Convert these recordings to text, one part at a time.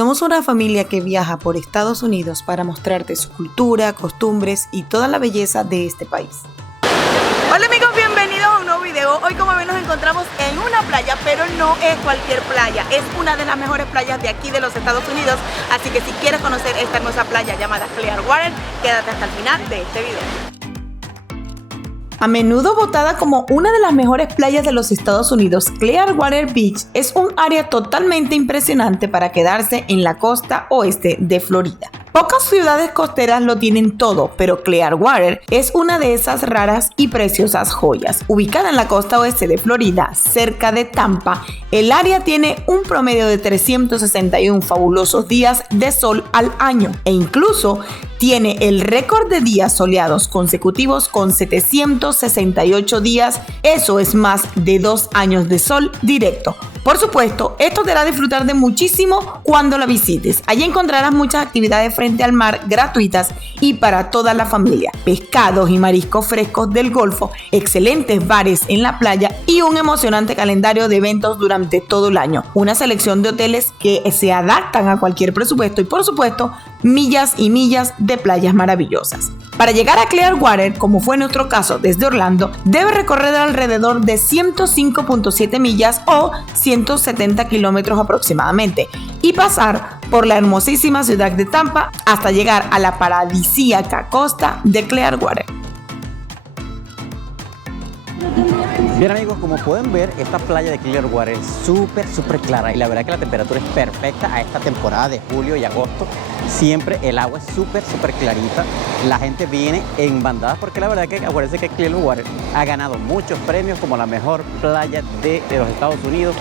Somos una familia que viaja por Estados Unidos para mostrarte su cultura, costumbres y toda la belleza de este país. Hola amigos, bienvenidos a un nuevo video. Hoy como ven nos encontramos en una playa, pero no es cualquier playa. Es una de las mejores playas de aquí de los Estados Unidos. Así que si quieres conocer esta hermosa playa llamada Clearwater, quédate hasta el final de este video. A menudo votada como una de las mejores playas de los Estados Unidos, Clearwater Beach es un área totalmente impresionante para quedarse en la costa oeste de Florida. Pocas ciudades costeras lo tienen todo, pero Clearwater es una de esas raras y preciosas joyas. Ubicada en la costa oeste de Florida, cerca de Tampa, el área tiene un promedio de 361 fabulosos días de sol al año e incluso tiene el récord de días soleados consecutivos con 768 días. Eso es más de 2 años de sol directo. Por supuesto, esto te hará disfrutar de muchísimo cuando la visites. Allí encontrarás muchas actividades frente al mar gratuitas y para toda la familia. Pescados y mariscos frescos del Golfo, excelentes bares en la playa y un emocionante calendario de eventos durante todo el año. Una selección de hoteles que se adaptan a cualquier presupuesto y por supuesto, millas y millas de playas maravillosas. Para llegar a Clearwater, como fue nuestro caso desde Orlando, debe recorrer alrededor de 105.7 millas o 170 kilómetros aproximadamente y pasar por la hermosísima ciudad de Tampa hasta llegar a la paradisíaca costa de Clearwater. Bien amigos, como pueden ver, esta playa de Clearwater es súper clara y la verdad que la temperatura es perfecta a esta temporada de julio y agosto. Siempre el agua es súper clarita, la gente viene en bandadas porque la verdad que acuérdense que Clearwater ha ganado muchos premios como la mejor playa de los Estados Unidos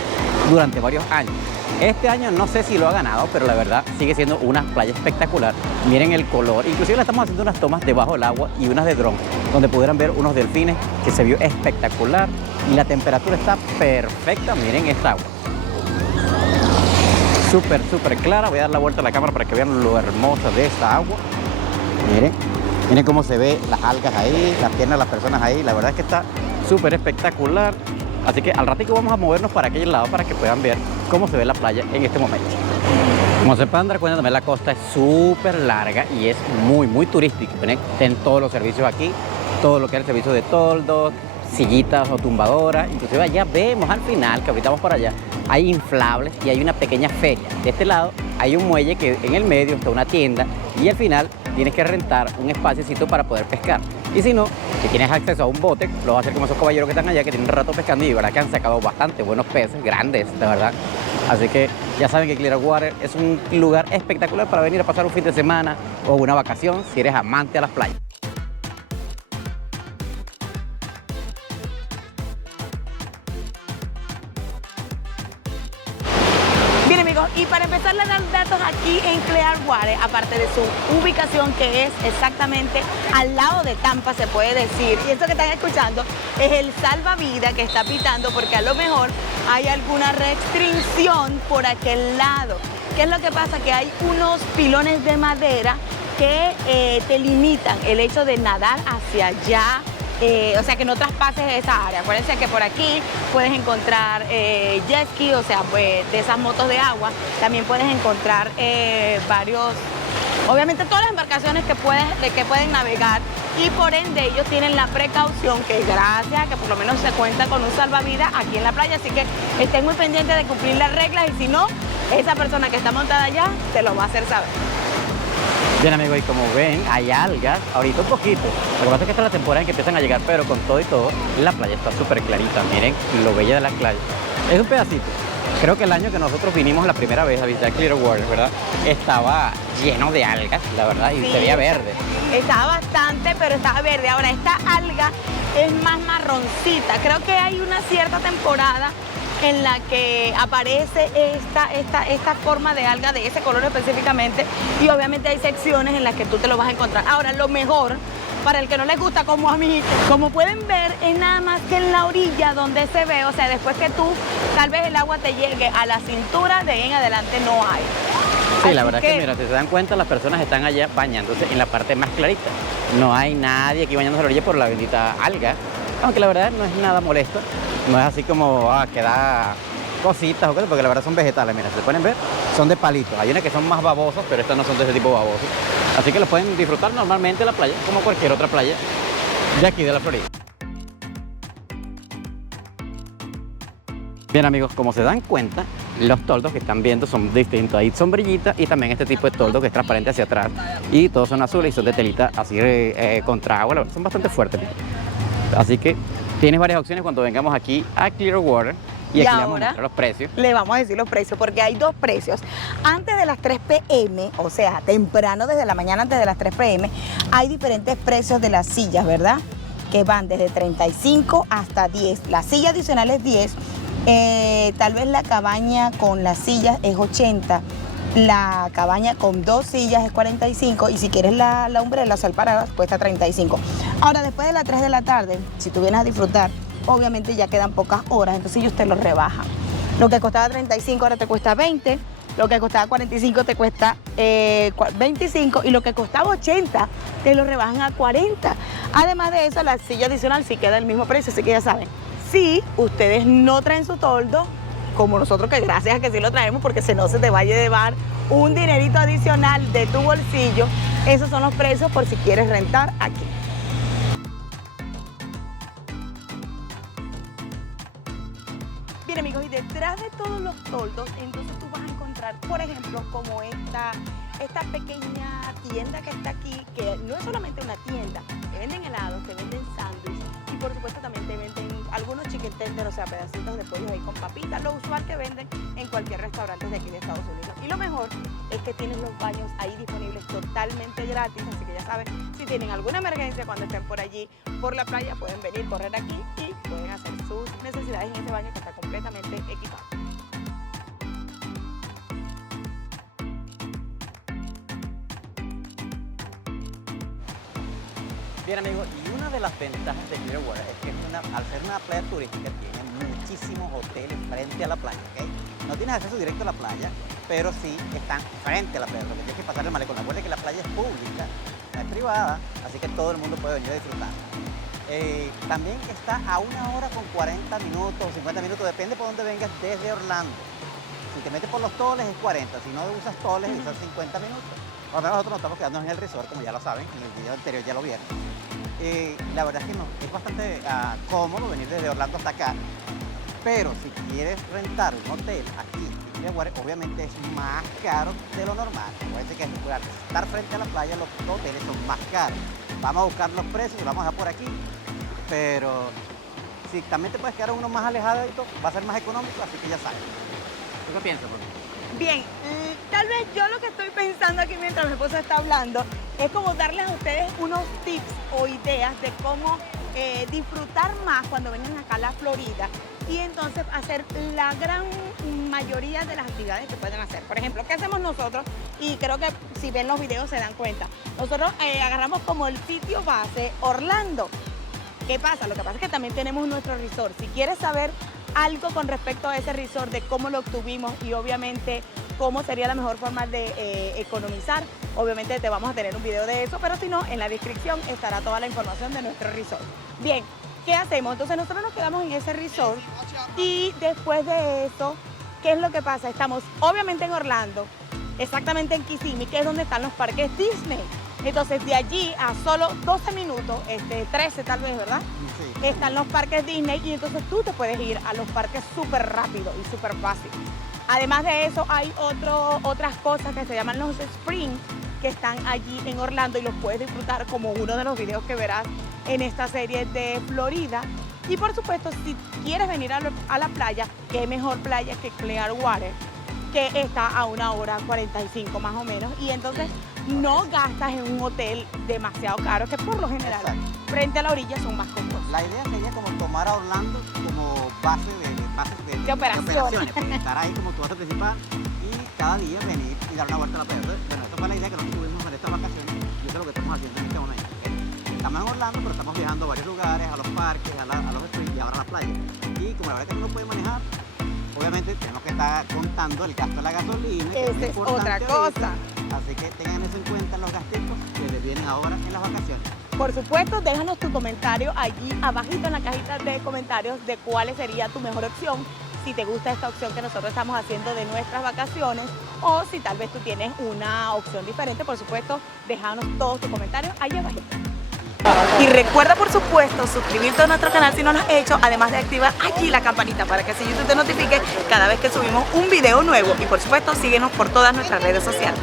durante varios años. Este año no sé si lo ha ganado, pero la verdad sigue siendo una playa espectacular. Miren el color, inclusive le estamos haciendo unas tomas debajo del agua y unas de dron, donde pudieran ver unos delfines que se vio espectacular y la temperatura está perfecta. Miren esta agua, súper clara. Voy a dar la vuelta a la cámara para que vean lo hermosa de esta agua. Miren cómo se ve las algas ahí, las piernas de las personas ahí. La verdad es que está súper espectacular. Así que al ratito vamos a movernos para aquel lado para que puedan ver cómo se ve la playa en este momento. Como se pueden dar cuenta, también la costa es súper larga y es muy turística. Tienen todos los servicios aquí, todo lo que es el servicio de toldos, sillitas o tumbadoras. Inclusive allá vemos al final, que ahorita vamos para allá, hay inflables y hay una pequeña feria. De este lado hay un muelle que en el medio está una tienda y al final tienes que rentar un espaciocito para poder pescar. Y si no, si tienes acceso a un bote, lo vas a hacer como esos caballeros que están allá, que tienen un rato pescando y verdad que han sacado bastante buenos peces, grandes, de verdad. Así que ya saben que Clearwater es un lugar espectacular para venir a pasar un fin de semana o una vacación si eres amante a las playas. Bien amigos, y para empezar a dar datos aquí en Clearwater, aparte de su ubicación que es exactamente al lado de Tampa, se puede decir, y esto que están escuchando es el salvavidas que está pitando porque a lo mejor hay alguna restricción por aquel lado. ¿Qué es lo que pasa? Que hay unos pilones de madera que te limitan el hecho de nadar hacia allá. O sea, que no traspases esa área. Acuérdense que por aquí puedes encontrar jet ski, o sea, pues, de esas motos de agua. También puedes encontrar varios, obviamente todas las embarcaciones que pueden navegar y por ende ellos tienen la precaución que gracias a que por lo menos se cuenta con un salvavidas aquí en la playa. Así que estén muy pendientes de cumplir las reglas y si no, esa persona que está montada allá te lo va a hacer saber. Bien amigos, y como ven, hay algas, ahorita un poquito. Lo que pasa es que esta es la temporada en que empiezan a llegar, pero con todo y todo, la playa está súper clarita. Miren lo bella de la playa. Es un pedacito. Creo que el año que nosotros vinimos la primera vez a visitar Clearwater, ¿verdad? Estaba lleno de algas, la verdad, y sí, se veía verde. Estaba bastante, pero estaba verde. Ahora, esta alga es más marroncita. Creo que hay una cierta temporada en la que aparece esta forma de alga de ese color específicamente y obviamente hay secciones en las que tú te lo vas a encontrar. Ahora, lo mejor para el que no les gusta como a mí, como pueden ver, es nada más que en la orilla donde se ve, o sea, después que tú tal vez el agua te llegue a la cintura, de ahí en adelante no hay. Sí, Así la verdad que mira, si se dan cuenta, las personas están allá bañándose en la parte más clarita. No hay nadie aquí bañándose en la orilla por la bendita alga, aunque la verdad no es nada molesto. No es así como que da cositas o cosas, porque la verdad son vegetales, mira, se pueden ver, son de palitos. Hay unas que son más babosas, pero estas no son de ese tipo babosos. Así que los pueden disfrutar normalmente en la playa, como cualquier otra playa de aquí de la Florida. Bien amigos, como se dan cuenta, los toldos que están viendo son distintos. Hay sombrillitas y también este tipo de toldo que es transparente hacia atrás. Y todos son azules y son de telita así contra agua. Son bastante fuertes. Así que tienes varias opciones cuando vengamos aquí a Clearwater. Y aquí le vamos a mostrar los precios. Le vamos a decir los precios porque hay dos precios. Antes de las 3 p.m., o sea, temprano desde la mañana antes de las 3 p.m., hay diferentes precios de las sillas, ¿verdad? Que van desde 35 hasta 10. La silla adicional es 10. Tal vez la cabaña con las sillas es 80, la cabaña con 2 sillas es 45 y si quieres la umbrella salparada cuesta 35. Ahora después de las 3 de la tarde, si tú vienes a disfrutar, obviamente ya quedan pocas horas, entonces ellos te lo rebajan. Lo que costaba 35 ahora te cuesta 20, lo que costaba 45 te cuesta 25 y lo que costaba 80 te lo rebajan a 40. Además de eso, la silla adicional sí queda el mismo precio, así que ya saben. Si ustedes no traen su toldo, como nosotros que gracias a que sí lo traemos, porque si no se te vaya a llevar un dinerito adicional de tu bolsillo, esos son los precios por si quieres rentar aquí. Bien amigos, y detrás de todos los toldos, entonces tú vas a encontrar, por ejemplo, como esta pequeña tienda que está aquí, que no es solamente una tienda, te venden helados, te venden sándwiches y por supuesto también te venden algunos chicken tenders, o sea, pedacitos de pollo ahí con papitas, lo usual que venden en cualquier restaurante de aquí de Estados Unidos. Y lo mejor es que tienen los baños ahí disponibles totalmente gratis, así que ya saben, si tienen alguna emergencia cuando estén por allí, por la playa, pueden venir, correr aquí y pueden hacer sus necesidades en ese baño que está completamente equipado. Bien amigos, y una de las ventajas de Clearwater es que al ser una playa turística tiene muchísimos hoteles frente a la playa, ¿ok? No tienes acceso directo a la playa, pero sí están frente a la playa, porque tienes que pasar el malecón. Recuerda que la playa es pública, no es privada, así que todo el mundo puede venir a disfrutar. También está a 1 hora con 40 minutos o 50 minutos, depende por dónde vengas desde Orlando. Si te metes por los toles es 40, si no usas toles son 50 minutos. Por lo menos nosotros nos estamos quedando en el resort, como ya lo saben, en el video anterior ya lo vieron. La verdad es que no, es bastante cómodo venir desde Orlando hasta acá, pero si quieres rentar un hotel aquí en Clearwater, obviamente es más caro de lo normal. Acuérdense que estar frente a la playa, los hoteles son más caros. Vamos a buscar los precios, vamos a dejar por aquí, pero si también te puedes quedar uno más alejado y todo, va a ser más económico, así que ya sabes. ¿Tú qué piensas, Bruno? Bien, tal vez yo lo que estoy pensando aquí mientras mi esposa está hablando es como darles a ustedes unos tips o ideas de cómo disfrutar más cuando vengan acá a la Florida y entonces hacer la gran mayoría de las actividades que pueden hacer. Por ejemplo, ¿qué hacemos nosotros? Y creo que si ven los videos se dan cuenta. Nosotros agarramos como el sitio base Orlando. ¿Qué pasa? Lo que pasa es que también tenemos nuestro resort. Si quieres saber algo con respecto a ese resort, de cómo lo obtuvimos y obviamente cómo sería la mejor forma de economizar, obviamente te vamos a tener un video de eso, pero si no, en la descripción estará toda la información de nuestro resort. Bien, ¿qué hacemos? Entonces nosotros nos quedamos en ese resort y después de eso, ¿qué es lo que pasa? Estamos obviamente en Orlando, exactamente en Kissimmee, que es donde están los parques Disney. Entonces de allí a solo 12 minutos, 13 tal vez, ¿verdad? Sí. Están los parques Disney y entonces tú te puedes ir a los parques súper rápido y súper fácil. Además de eso hay otras cosas que se llaman los Springs que están allí en Orlando y los puedes disfrutar como uno de los videos que verás en esta serie de Florida. Y por supuesto, si quieres venir a la playa, qué mejor playa que Clearwater, que está a 1 hora 45 más o menos, y entonces no gastas en un hotel demasiado caro, que por lo general frente a la orilla son más costosos. La idea sería como tomar a Orlando como base de operaciones, porque estar ahí como tu base principal y cada día venir y dar una vuelta a la playa. Entonces, bueno, esta fue la idea que nosotros tuvimos en estas vacaciones y eso es lo que estamos haciendo en este momento. Estamos en Orlando, pero estamos viajando a varios lugares, a los parques, a los springs y ahora a la playa. Y como la verdad que no lo puede manejar, obviamente tenemos que estar contando el gasto de la gasolina. Esa es otra cosa. Así que tengan eso en cuenta, los gastos que les vienen ahora en las vacaciones. Por supuesto, déjanos tu comentario allí abajito en la cajita de comentarios de cuál sería tu mejor opción. si te gusta esta opción que nosotros estamos haciendo de nuestras vacaciones o si tal vez tú tienes una opción diferente. Por supuesto, déjanos todos tus comentarios ahí abajo. Y recuerda, por supuesto, suscribirte a nuestro canal si no lo has hecho, además de activar allí la campanita para que así YouTube te notifique cada vez que subimos un video nuevo. Y por supuesto, síguenos por todas nuestras redes sociales.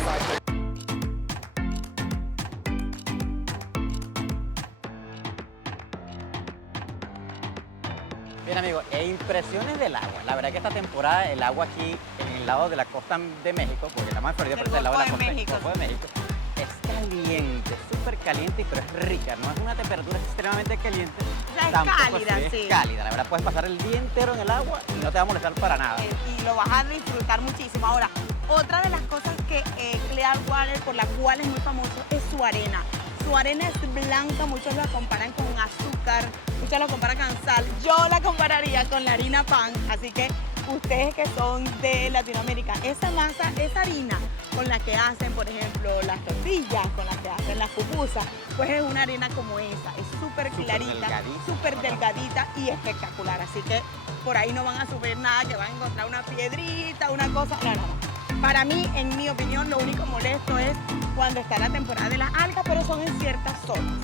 Bien amigos, impresiones del agua. La verdad que esta temporada el agua aquí en el lado de la costa de México, porque estamos en Florida, pero es el lado de la costa del Golfo de México, es caliente, súper caliente, pero es rica. No es una temperatura extremadamente caliente. O sea, es tampoco cálida, es sí. cálida. La verdad puedes pasar el día entero en el agua y no te va a molestar para nada. Y lo vas a disfrutar muchísimo. Ahora, otra de las cosas que Clearwater, por la cual es muy famoso, es su arena. Su arena es blanca, muchos la comparan con azúcar, muchos la comparan con sal. Yo la compararía con la harina pan, así que ustedes que son de Latinoamérica, esa masa, esa harina con la que hacen, por ejemplo, las tortillas, con la que hacen las pupusas, pues es una harina como esa, es súper clarita, súper delgadita y espectacular. Así que por ahí no van a sufrir nada, que van a encontrar una piedrita, una cosa, no. Para mí, en mi opinión, lo único molesto es cuando está la temporada de las algas, pero son en ciertas zonas.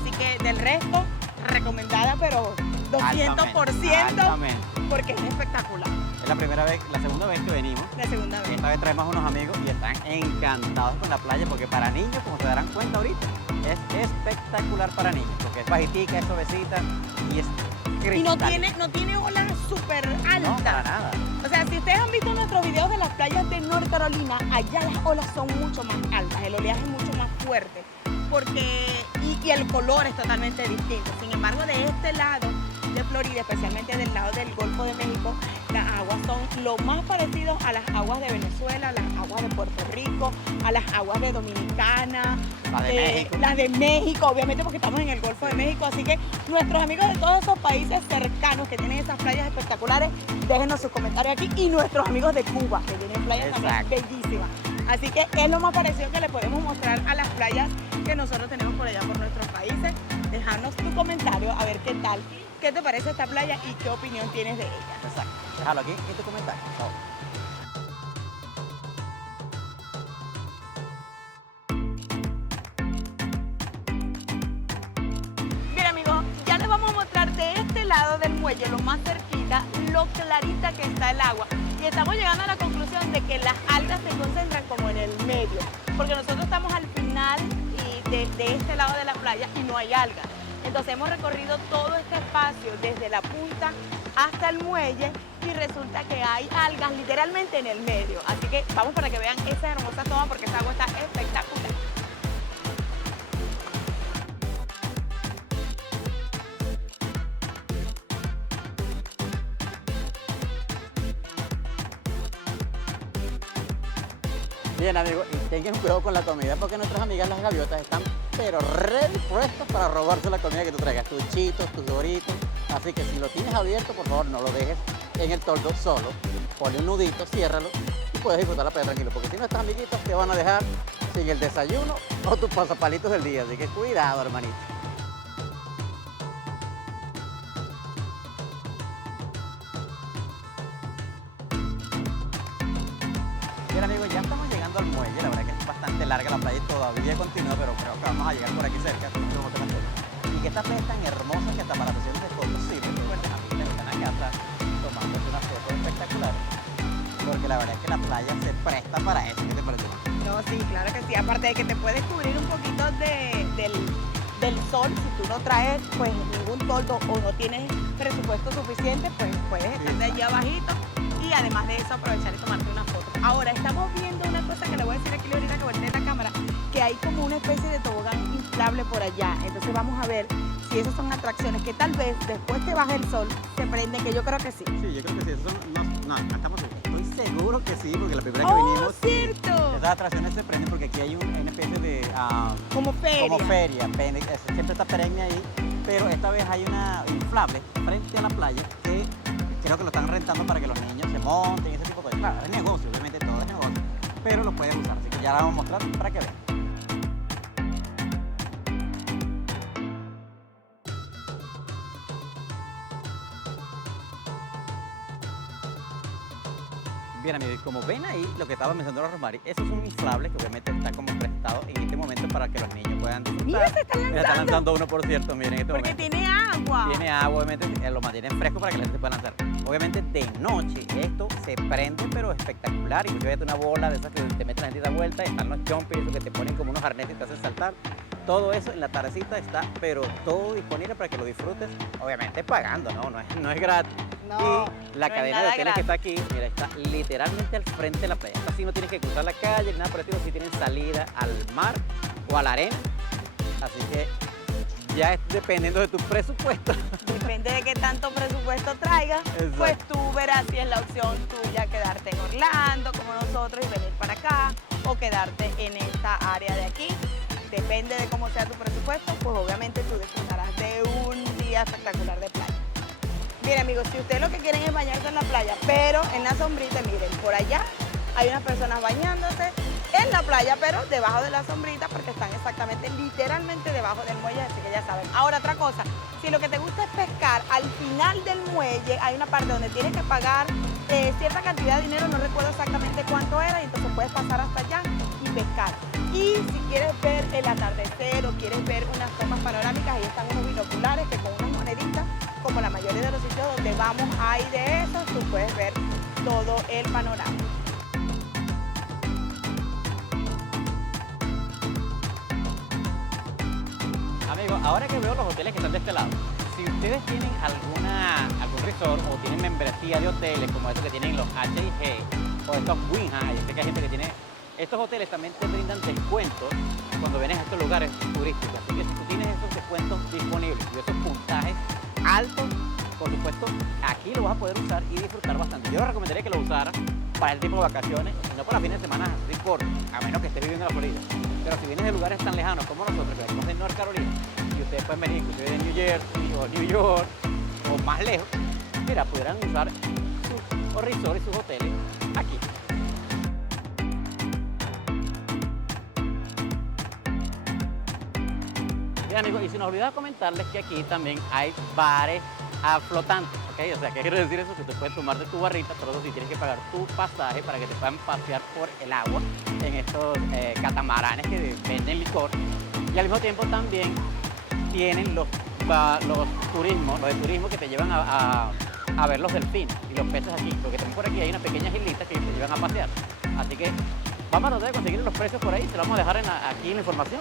Así que del resto, recomendada, pero 200%, altamente. Porque es espectacular. Es la primera vez, la segunda vez que venimos. La segunda vez. Esta vez traemos unos amigos y están encantados con la playa porque para niños, como se darán cuenta ahorita, es espectacular para niños porque es bajitica, es suavecita y es cristalina. Y no tiene olas súper altas. No, para nada. O sea, si ustedes han visto nuestros videos de las playas de North Carolina, allá las olas son mucho más altas, el oleaje es mucho más fuerte y el color es totalmente distinto. Sin embargo, de este lado de Florida, especialmente del lado del Golfo de México, las aguas son lo más parecido a las aguas de Venezuela, a las aguas de Puerto Rico, a las aguas de Dominicana, las de México, obviamente porque estamos en el Golfo de México. Así que nuestros amigos de todos esos países cercanos que tienen esas playas espectaculares, déjenos sus comentarios aquí, y nuestros amigos de Cuba que tienen playas también bellísimas. Así que es lo más parecido que le podemos mostrar a las playas que nosotros tenemos por allá por nuestros países. Dejarnos tu comentario a ver qué tal, qué te parece esta playa y qué opinión tienes de ella. Exacto. Déjalo aquí en tu comentario, por favor. Bien amigos, ya les vamos a mostrar de este lado del muelle, lo más cerquita, lo clarita que está el agua. Y estamos llegando a la conclusión de que las algas se concentran como en el medio, porque nosotros estamos al final de este lado de la playa y no hay algas. Entonces hemos recorrido todo este espacio desde la punta hasta el muelle y resulta que hay algas literalmente en el medio. Así que vamos para que vean esa hermosa toma porque esta agua está espectacular. Bien amigos, y tengan cuidado con la comida porque nuestras amigas las gaviotas están pero ready puestas para robarse la comida que tú traigas, tus chitos, tus doritos. Así que si lo tienes abierto, por favor no lo dejes en el toldo solo, ponle un nudito, ciérralo y puedes disfrutar la playa tranquilo, porque si no estas amiguitas te van a dejar sin el desayuno o tus pasapalitos del día, así que cuidado hermanito. Bien amigos, ya estamos llegando al muelle, la verdad que es bastante larga la playa y todavía continúa, pero creo que vamos a llegar por aquí cerca. Y que esta playa es tan hermosa que hasta para sesiones de fotos sirve, que bueno, a mí me están acá tomándote unas fotos espectaculares, porque la verdad es que la playa se presta para eso. ¿Qué te parece? No, sí, claro que sí, aparte de que te puedes cubrir un poquito del sol, si tú no traes pues ningún toldo o no tienes presupuesto suficiente, pues puedes estar de allí abajito y además de eso aprovechar y tomarte una foto. Ahora estamos viendo una cosa que le voy a decir aquí ahorita que voltee la cámara, que hay como una especie de tobogán inflable por allá. Entonces vamos a ver si esas son atracciones que tal vez después que baje el sol se prenden, que yo creo que sí. Sí, yo creo que sí, esos son, no estamos seguros. Estoy seguro que sí, porque la primera que vinimos, cierto. Esas atracciones se prenden porque aquí hay una especie de como feria. Siempre está perenne ahí, pero esta vez hay una inflable frente a la playa que creo que lo están rentando para que los niños se monten y ese tipo de cosas. Claro, es negocio, obviamente todo es negocio, pero lo pueden usar, así que ya la vamos a mostrar para que vean. Bien amigos, y como ven ahí, lo que estaba mencionando Rosmary, eso es un inflable que obviamente está como prestado en este momento para que los niños puedan disfrutar. Mira, se están lanzando. Mira, está lanzando uno, por cierto, miren en este Porque momento. tiene agua. Tiene agua, obviamente lo mantienen fresco para que la gente se pueda lanzar. Obviamente de noche esto se prende, pero espectacular. Inclusive hay una bola de esas que te meten la gente y da vuelta, están los jumpers, eso que te ponen como unos arneses y te hacen saltar. Todo eso en la tardecita está, pero todo disponible para que lo disfrutes, obviamente pagando, no es gratis. No, Y la no es cadena de nada hoteles que está aquí, mira, está literalmente al frente de la playa. Así no tienes que cruzar la calle ni nada por el estilo, si tienen salida al mar o a la arena. Así que ya es dependiendo de tu presupuesto. Depende de qué tanto presupuesto traigas, Exacto. pues tú verás si es la opción tuya quedarte en Orlando como nosotros y venir para acá o quedarte en esta área de aquí. Depende de cómo sea tu presupuesto, pues obviamente tú disfrutarás de un día espectacular de playa. Miren amigos, si ustedes lo que quieren es bañarse en la playa, pero en la sombrita, miren, por allá hay unas personas bañándose en la playa, pero debajo de la sombrita porque están exactamente, literalmente debajo del muelle, así que ya saben. Ahora otra cosa, si lo que te gusta es pescar, al final del muelle hay una parte donde tienes que pagar cierta cantidad de dinero, no recuerdo exactamente cuánto era, y entonces puedes pasar hasta allá y pescar. Y si quieres ver el atardecer o quieres ver unas tomas panorámicas, ahí están unos binoculares que con unas moneditas, como la mayoría de los sitios donde vamos hay de esos, tú puedes ver todo el panorama. Amigos, ahora que veo los hoteles que están de este lado, si ustedes tienen algún resort o tienen membresía de hoteles como estos que tienen los H&G o estos Winha, yo sé que hay gente que tiene, estos hoteles también te brindan descuentos cuando vienes a estos lugares turísticos. Así que si tú tienes esos descuentos disponibles y esos puntajes altos, por supuesto, aquí lo vas a poder usar y disfrutar bastante. Yo les recomendaría que lo usaran para el tipo de vacaciones y no para fines de semana así cortos, a menos que estés viviendo en la Florida. Pero si vienes de lugares tan lejanos como nosotros, que venimos de North Carolina, y ustedes pueden venir inclusive de New Jersey o New York o más lejos, mira, pudieran usar sus resorts y sus hoteles aquí. Bien amigos, y se nos olvidó comentarles que aquí también hay bares flotantes, ¿ok? O sea, ¿qué quiere decir eso? Que tú puedes tomarte tu barrita, pero eso sí tienes que pagar tu pasaje para que te puedan pasear por el agua en estos catamaranes que venden licor. Y al mismo tiempo también tienen los de turismo que te llevan a ver los delfines y los peces aquí, porque también por aquí hay unas pequeñas islitas que te llevan a pasear. Así que vamos a tratar de conseguir los precios por ahí, se los vamos a dejar aquí en la información,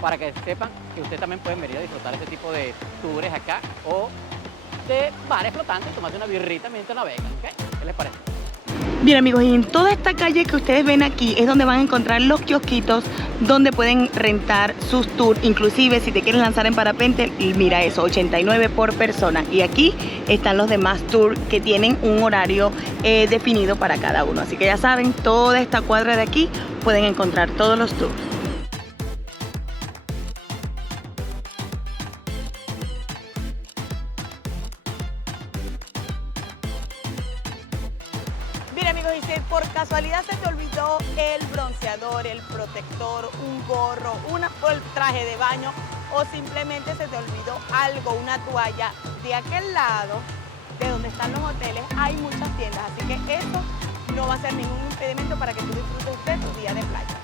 para que sepan que ustedes también pueden venir a disfrutar este tipo de tours acá o de bares flotantes, tomarse una birrita mientras navegan, ¿ok? ¿Qué les parece? Bien amigos, y en toda esta calle que ustedes ven aquí es donde van a encontrar los kiosquitos donde pueden rentar sus tours, inclusive si te quieren lanzar en parapente, mira eso, 89 por persona. Y aquí están los demás tours que tienen un horario definido para cada uno. Así que ya saben, toda esta cuadra de aquí pueden encontrar todos los tours. Mira amigos, y si por casualidad se te olvidó el bronceador, el protector, un gorro, el traje de baño o simplemente se te olvidó algo, una toalla, de aquel lado de donde están los hoteles hay muchas tiendas, así que eso no va a ser ningún impedimento para que tú disfrutes de tu día de playa.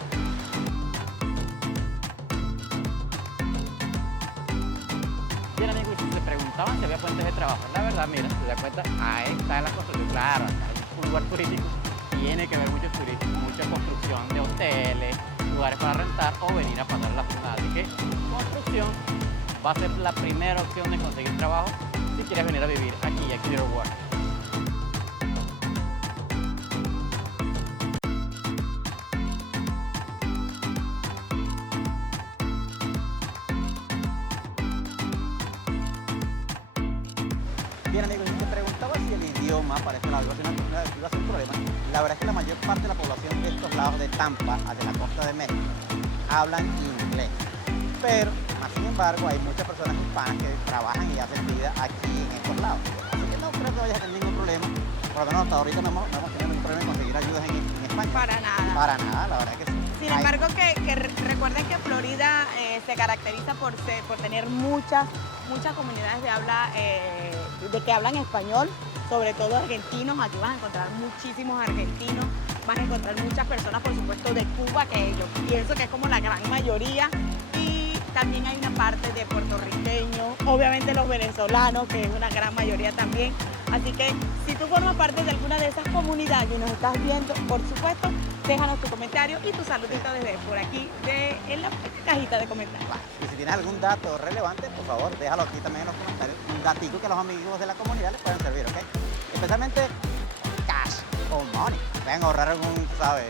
Bien amigos, y si se preguntaban si había puentes de trabajo, la verdad, mira, se da cuenta, ahí está en la construcción, claro, hay un lugar turístico, tiene que haber muchos turistas, mucha construcción de hoteles, lugares para rentar o venir a pasar la jornada. Así que construcción va a ser la primera opción de conseguir trabajo si quieres venir a vivir aquí a Clearwater. Bien amigos, y te preguntaba si el idioma para este lado iba a ser un problema. La verdad es que la mayor parte de la población de estos lados de Tampa, de la costa de México, hablan inglés. Pero, más sin embargo, hay muchas personas hispanas que trabajan y hacen vida aquí en estos lados. Así que no creo que vayas a tener ningún problema. Por lo menos hasta ahorita no hemos tenido ningún problema en conseguir ayudas en España. Para nada. Para nada, la verdad es que sí. Sin embargo, que recuerden que Florida se caracteriza por tener muchas comunidades de que hablan español. sobre todo argentinos. Aquí vas a encontrar muchísimos argentinos, vas a encontrar muchas personas, por supuesto, de Cuba, que yo pienso que es como la gran mayoría, y también hay una parte de puertorriqueños, obviamente los venezolanos, que es una gran mayoría también. Así que si tú formas parte de alguna de esas comunidades y nos estás viendo, por supuesto, déjanos tu comentario y tu saludito desde por aquí en la cajita de comentarios. Y si tienes algún dato relevante, por favor, déjalo aquí también en los comentarios. Un datito que los amigos de la comunidad les pueden servir, ¿ok? Especialmente cash o money. Pueden ahorrar algún, ¿sabes?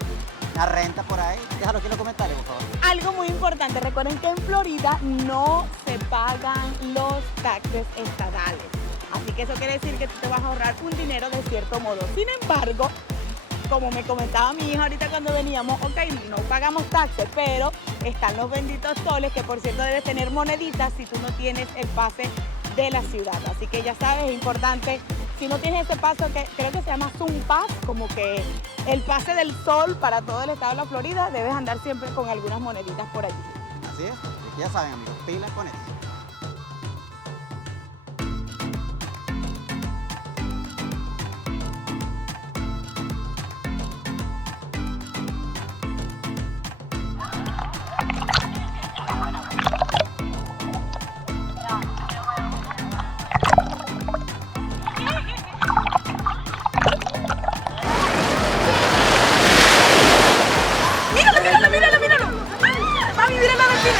Una renta por ahí. Déjalo aquí en los comentarios, por favor. Algo muy importante, recuerden que en Florida no se pagan los taxes estatales. Así que eso quiere decir que tú te vas a ahorrar un dinero de cierto modo. Sin embargo, como me comentaba mi hija ahorita cuando veníamos, ok, no pagamos taxes, pero están los benditos soles, que por cierto debes tener moneditas si tú no tienes el pase de la ciudad. Así que ya sabes, es importante, si no tienes ese paso que creo que se llama Zoom Pass, como que el pase del sol para todo el estado de la Florida, debes andar siempre con algunas moneditas por allí. Así es, ya saben, amigos, pilas con eso. ¡Míralo! ¡Mami, mira la delfina!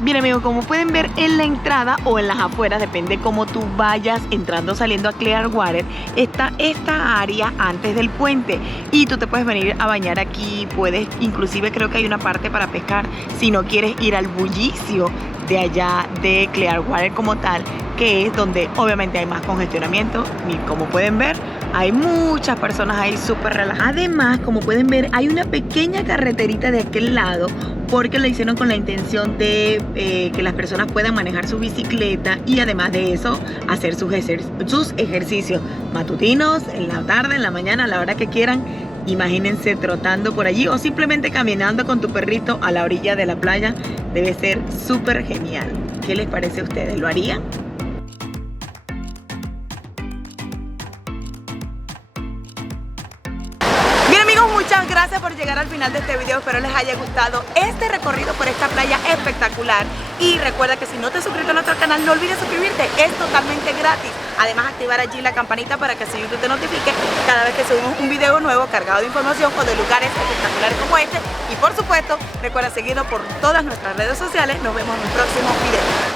Bien amigos, como pueden ver en la entrada o en las afueras, depende cómo tú vayas entrando o saliendo a Clearwater, está esta área antes del puente y tú te puedes venir a bañar aquí, puedes, inclusive creo que hay una parte para pescar si no quieres ir al bullicio de allá de Clearwater como tal, que es donde obviamente hay más congestionamiento y como pueden ver hay muchas personas ahí súper relajadas. Además, como pueden ver, hay una pequeña carreterita de aquel lado porque lo hicieron con la intención de que las personas puedan manejar su bicicleta y además de eso hacer sus ejercicios matutinos, en la tarde, en la mañana, a la hora que quieran. Imagínense trotando por allí o simplemente caminando con tu perrito a la orilla de la playa. Debe ser súper genial. ¿Qué les parece a ustedes? ¿Lo harían? Muchas gracias por llegar al final de este video, espero les haya gustado este recorrido por esta playa espectacular y recuerda que si no te has suscrito a nuestro canal no olvides suscribirte, es totalmente gratis. Además activar allí la campanita para que así YouTube te notifique cada vez que subimos un video nuevo cargado de información o de lugares espectaculares como este y por supuesto recuerda seguirnos por todas nuestras redes sociales, nos vemos en un próximo video.